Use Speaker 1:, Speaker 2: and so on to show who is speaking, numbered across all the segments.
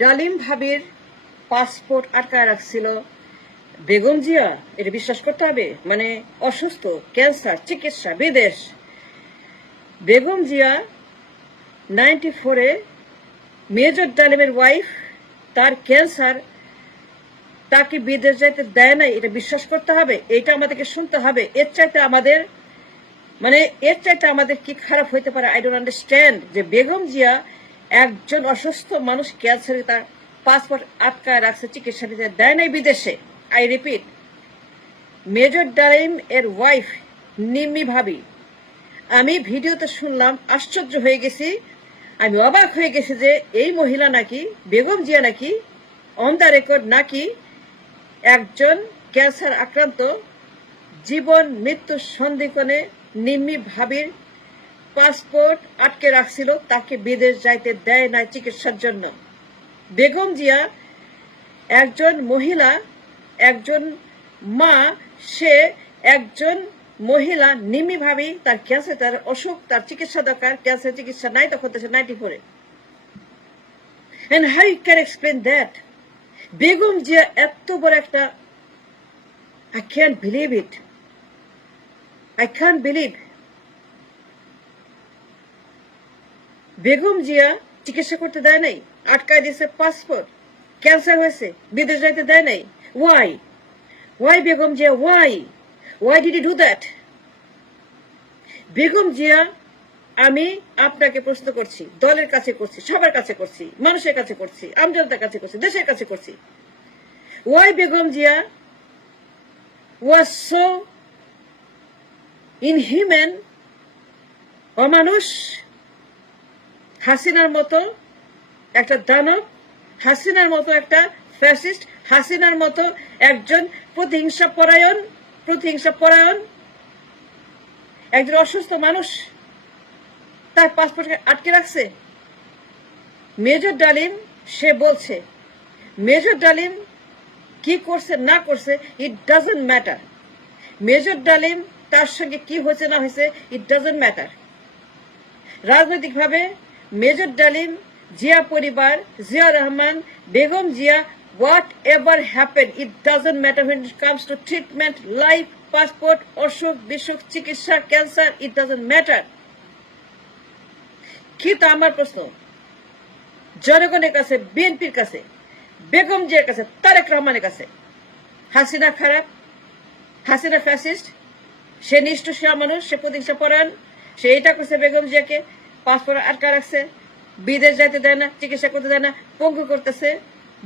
Speaker 1: ডালিম ভাবির পাসপোর্ট আটকায় রাখছিল। বেগম জিয়া, এটা বিশ্বাস করতে হবে? মানে অসুস্থ, ক্যান্সার, চিকিৎসা, বিদেশ। বেগম জিয়া নাইনটি ফোরে মেজর ডালিমের ওয়াইফ তার ক্যান্সার তাকে বিদেশ যাইতে দেয় নাই, এটা বিশ্বাস করতে হবে? এটা আমাদেরকে শুনতে হবে। এর চাইতে আমাদের মানে এর চাইতে আমাদের কি খারাপ হইতে পারে? আই ডোন্ট আন্ডারস্ট্যান্ড যে বেগম জিয়া একজন অসুস্থ মানুষ ক্যান্সারে তার পাসপোর্ট আটকায় রাখছে, চিকিৎসা দিতে দেয় নাই বিদেশে। আই রিপিট মেজর ডালিম এর ওয়াইফ নিম্মি ভাবি আমি ভিডিওতে শুনলাম, আশ্চর্য হয়ে গেছি। আমি অবাক হয়ে গেছি যে এই মহিলা নাকি, বেগম জিয়া নাকি অন দ্য রেকর্ড নাকি একজন ক্যান্সার আক্রান্ত, জীবন, মৃত্যুর সন্ধিকণে নিম্মি ভাবির পাসপোর্ট আটকে রাখছিল, তাকে বিদেশ যাইতে দেয় না চিকিৎসার জন্য। বেগম জিয়া একজন মহিলা, একজন মা, সে একজন মহিলা নিমি ভাবি তার ক্যান্সার, তার অসুখ, তার চিকিৎসা দরকার, ক্যান্সার চিকিৎসা নাই, তখন তো নাইনটি ফোরে and how you can explain that Begum Zia এত বড় একটা I can believe it I can believe Begum Zia চিকিৎসা করতে দেয় নাই, আটকায় দিয়েছে পাসপোর্ট, ক্যান্সার হয়েছে, বিদেশ যাইতে দেয় নাই। Why why Begum Zia? Why why did do that Begum Zia, আমি আপনাকে প্রশ্ন করছি, দলের কাছে করছি, সবার কাছে করছি, মানুষের কাছে করছি আমজনতার কাছে করছি, দেশের কাছে করছি। Why Begum Zia was so inhuman অমানুষ হাসিনার মতো একটা দানব, হাসিনার মতো একটা ফ্যাসিস্ট হাসিনার মতো একজন প্রতিহিংসা পরায়ণ প্রতিহিংসা পরায়ণ, একজন অসুস্থ মানুষ, তার পাসপোর্ট আটকে রাখছে। মেজর ডালিম, সে বলছে, মেজর ডালিম কি করছে, না করছে ইট ডাজেন্ট ম্যাটার মেজর ডালিম, তার সঙ্গে কি হয়েছে, না হয়েছে ইট ডাজেন্ট ম্যাটার রাজনৈতিকভাবে মেজর ডালিম, জিয়া পরিবার, Zia Rahman, Begum Zia, whatever happen, it doesn't matter it comes to treatment, life, passport, অসুখ, বিসুখ, চিকিৎসা, ক্যান্সার, ইট ডাজেন্ট ম্যাটার। কিন্তু আমার প্রশ্ন? জনগণের কাছে, বিএনপির কাছে, বেগম জিয়ার কাছে, তারেক রহমানের কাছে। হাসিনা খারাপ, হাসিনা ফ্যাসিস্ট, সে নিষ্ঠুষা মানুষ, সে প্রতিষ্ঠা পরায়ণ সে এটা করছে বেগম জিয়াকে। পাসপোর্ট আটকা রাখছে বিদেশ যাইতে দেয় না, চিকিৎসা করতে দেয় না, পঙ্গু করতেছে,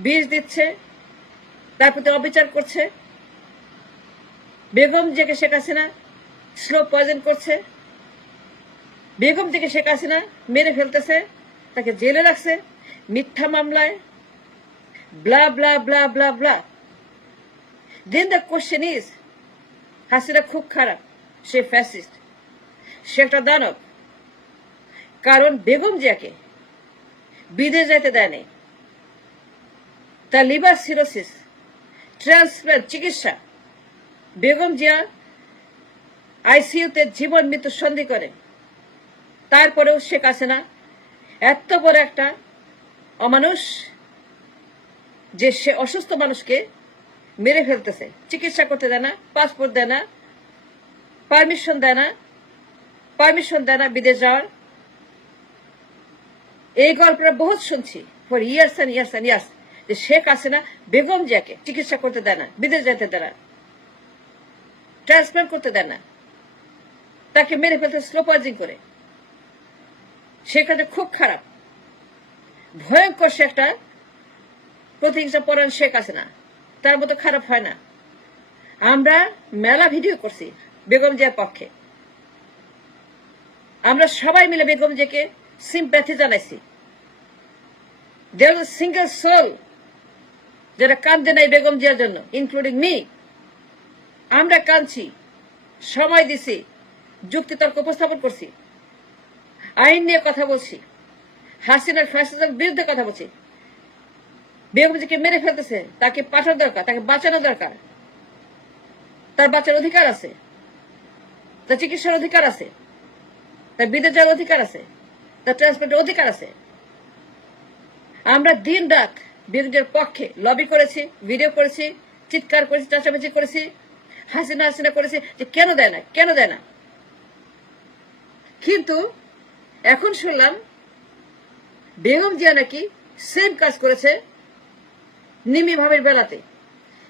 Speaker 1: বিষ দিচ্ছে, তার প্রতি অবিচার করছে। বেগম জিয়াকে শেখ হাসিনা স্লো পয়জন করছে। বেগম থেকে শেখ হাসিনা মেরে ফেলতেছে, তাকে জেলে রাখছে, মিথ্যা মামলায় blah blah blah blah blah then the question is Hasina খুব খারাপ, সে ফ্যাসিস্ট সে একটা দানব। কারণ বেগম জিয়াকে বিদেশ যেতে দেয় নাই। তার লিভার সিরোসিস, ট্রান্সপ্লান্ট চিকিৎসা, বেগম জিয়া আইসিইউতে জীবন মৃত্যু সন্ধি করে তারপরেও শেখ হাসিনা এত বড় একটা অমানুষ যে সে অসুস্থ মানুষকে মেরে ফেলতেছে। চিকিৎসা করতে দেয় না পাসপোর্ট দেয় না পারমিশন দেয় না পারমিশন দেয় না বিদেশ যাওয়ার। এই গল্পটা বহুত শুনছি। For years and years and years যে শেখ হাসিনা বেগম জিয়াকে চিকিৎসা করতে দেয় না, বিদেশ যেতে দেয় না। ট্রান্সপ্লান্ট করতে দেয় না। তাকে মেরে ফেলতে স্লো পয়জিং করে। সেখানে খুব খারাপ। ভয়ঙ্কর সে একটা প্রতিহিংসা পরায়ণ শেখ না তার মতো খারাপ হয় না। আমরা মেলা ভিডিও করছি বেগম জিয়ার পক্ষে। আমরা সবাই মিলে বেগম জিয়াকে সিম্প্যাথি জানাইছি। দেয়ার সিঙ্গেল সোল যারা কান্দে নাই বেগম জিয়ার জন্য ইনক্লুডিং মি আমরা কাঁদছি, সময় দিছি, যুক্তিতর্ক উপস্থাপন করছি, আইন নিয়ে কথা বলছি, হাসিনার ফ্যাসিজমের বিরুদ্ধে কথা বলছি। বেগমজিকে মেরে ফেলতেছে, তাকে পাঠানো দরকার, তাকে বাঁচানো দরকার। তার বাঁচার অধিকার আছে, তার চিকিৎসার অধিকার আছে, তার বিদেশ যাওয়ার অধিকার আছে। তার ট্রান্সপোর্টের অধিকার আছে। আমরা দিন রাত বিরোধীদের পক্ষে লবি করেছি ভিডিও করেছি, চিৎকার করেছি, চাচামেচি করেছি, হাসিনা হাসিনা করেছি যে কেন দেয় না, কেন দেয় না। কিন্তু এখন শুনলাম বেগম জিয়া নাকি সেম কাজ করেছে নিমি ভাবের বেলাতে।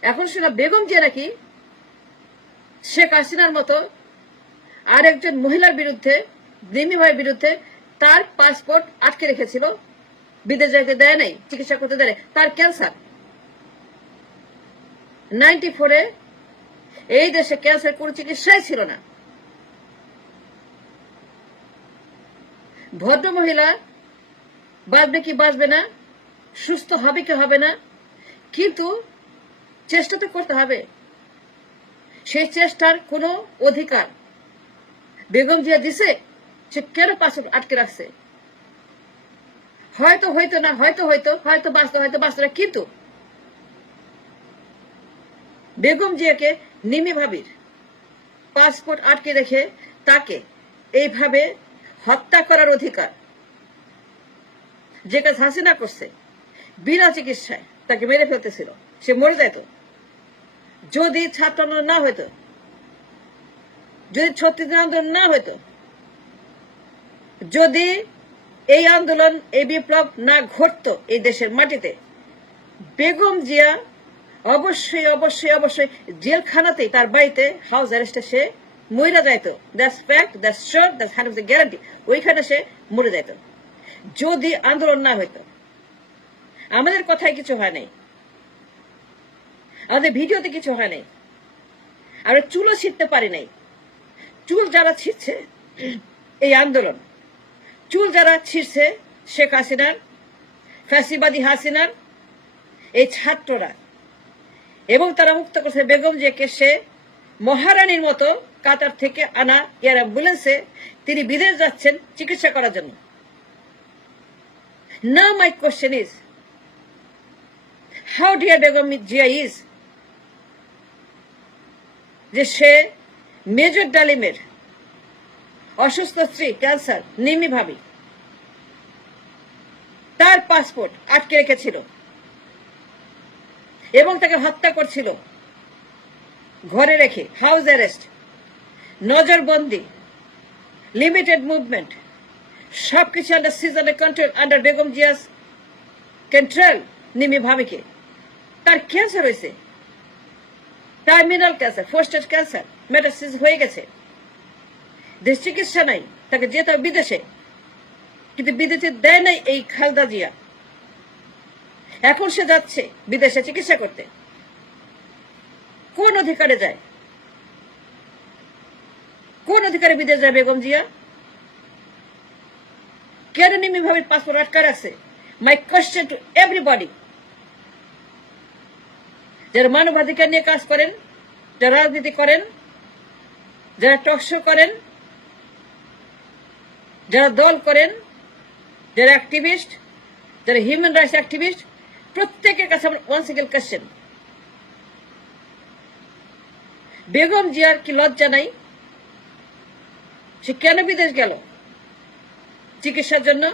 Speaker 1: এখন শুনলাম বেগম জিয়া নাকি শেখ হাসিনার মতো আর একজন মহিলার বিরুদ্ধে, নিমি ভাইয়ের বিরুদ্ধে তার পাসপোর্ট আটকে রেখেছিল। বিদেশ যেতে দেয় নাই, চিকিৎসা করতে দেয় তার ক্যান্সার। নাইনটি ফোরে এই দেশে ক্যান্সার কোনো চিকিৎসাই ছিল না। ভদ্র মহিলা বাঁচবে কি বাঁচবে না, সুস্থ হবে কি হবে না, কিন্তু চেষ্টা তো করতে হবে। সেই চেষ্টার কোনো অধিকার বেগম জিয়া দিছে? সে কেন পাসপোর্ট আটকে রাখছে? হয়তো হয়তো না, হয়তো হয়তো হয়তো বাঁচতে হয়তো বাঁচতে না, কিন্তু বেগম জিয়াকে নিমি ভাবির পাসপোর্ট আটকে রেখে তাকে এইভাবে হত্যা করার অধিকার যে কাজ হাসিনা করছে, বিনা চিকিৎসায় তাকে মেরে ফেলতেছিল, সে মরে যেত যদি ছাত্র আন্দোলন না হইতো, যদি ছত্রিশ আন্দোলন না হইতো যদি এই আন্দোলন, এই বিপ্লব না ঘটতো এই দেশের মাটিতে, বেগম জিয়া অবশ্যই অবশ্যই অবশ্যই জেলখানাতেই তার বাড়িতে হাউস অ্যারেস্টে সে মইরা যাইতো। That's fact that's sure that's hundred guarantee ওইখানে সে মরে যাইতো। যদি আন্দোলন না হইতো। আমাদের কথায় কিছু হয় নাই। আমাদের ভিডিওতে কিছু হয় নাই। আমরা চুলও ছিঁড়তে পারি নাই। চুল যারা ছিঁড়ছে, এই আন্দোলন চুল যারা ছিঁড়ছে শেখ হাসিনার ফ্যাসিবাদী হাসিনার এই ছাত্ররা। এবং তারা মুক্ত করছে বেগম জিয়াকে সে মহারানীর মতো কাতার থেকে আনা এয়ার অ্যাম্বুলেন্সে। তিনি বিদেশ যাচ্ছেন চিকিৎসা করার জন্য। Now my question is, how dear Begum Zia is যে সে মেজর ডালিমের অসুস্থ স্ত্রী ক্যান্সার নিমি ভাবি। তার পাসপোর্ট আটকে রেখেছিল এবং তাকে হত্যা করছিল। ঘরে রেখে হাউস অ্যারেস্ট নজরবন্দি লিমিটেড মুভমেন্ট সবকিছু আন্ডার সিজনের control under Begum Zia's control Nimi ভাবিকে। তার ক্যান্সার হয়েছে। Terminal cancer fourth stage cancer metastasis হয়ে গেছে। দেশ চিকিৎসা নাই, তাকে যেতে হবে বিদেশে। কিন্তু বিদেশে দেয় নাই এই খালদা জিয়া। এখন সে যাচ্ছে বিদেশে চিকিৎসা করতে। কোন অধিকারে যায়? কোন অধিকারে বিদেশ যায় বেগম জিয়া? কেন নিমি ভাবে পাসপোর্ট আটকার আছে মাই কোয়েশ্চেন টু এভরিবডি যারা মানবাধিকার নিয়ে কাজ করেন, যারা রাজনীতি করেন, যারা টকশো করেন যারা দল করেন, যারা অ্যাক্টিভিস্ট যারা হিউম্যান রাইটস অ্যাক্টিভিস্ট প্রত্যেকের কাছে আমার ওয়ান সিঙ্গেল কোয়েশ্চেন বেগম জিয়ার কি লজ্জা নাই? সে কেন বিদেশ গেল? চিকিৎসার জন্য?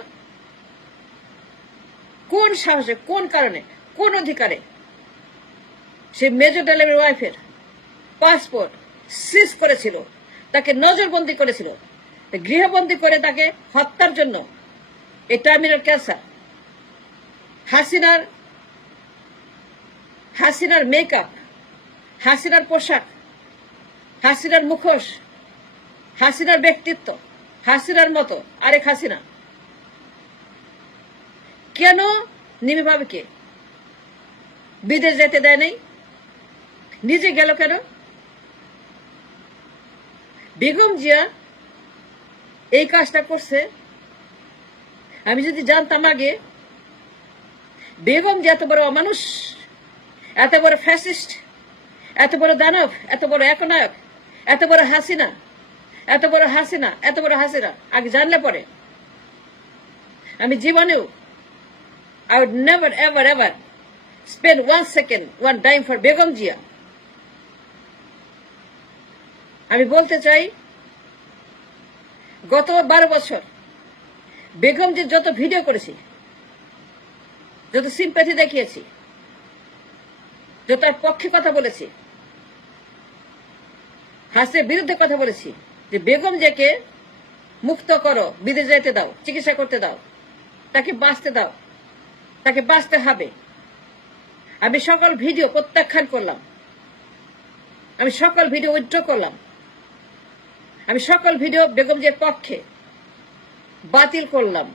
Speaker 1: কোন সাহসে, কোন কারণে, কোন অধিকারে? সে মেজর ডালেমের ওয়াইফের পাসপোর্ট সিজ করেছিল, তাকে নজরবন্দি করেছিল। গৃহবন্দী করে তাকে হত্যার জন্য এই টার্মিনাল ক্যান্সার হাসিনার হাসিনার মেকআপ হাসিনার পোশাক, হাসিনার মুখোশ, হাসিনার ব্যক্তিত্ব, হাসিনার মতো আরেক হাসিনা। কেন নিমি ভাবিকে বিদেশ যেতে দেয় নাই? নিজে গেল কেন? বেগম জিয়া এই কাজটা করছে। আমি যদি জানতাম আগে, বেগম যে এত বড় অমানুষ, এত বড় ফ্যাসিস্ট, এত বড় দানব, এত বড় একনায়ক, এত বড় হাসিনা, এত বড় হাসিনা, এত বড় হাসিনা, আগে জানলে পরে। আমি জীবনেও I would never ever ever spend one second one time for Begum Zia. আমি বলতে চাই গত বারো বছর বেগম যে যত ভিডিও করেছি, যত সিম্প্যাথি দেখিয়েছি, যত তার পক্ষে কথা বলেছি, হাসের বিরুদ্ধে কথা বলেছি, যে বেগম জেকে মুক্ত করো, বিদেশ যেতে দাও, চিকিৎসা করতে দাও, তাকে বাঁচতে দাও, তাকে বাঁচতে হবে। আমি সকল ভিডিও প্রত্যাখ্যান করলাম। আমি সকল ভিডিও উইথড্র করলাম। আমি সকল ভিডিও বেগমজের পক্ষে বাতিল করলাম।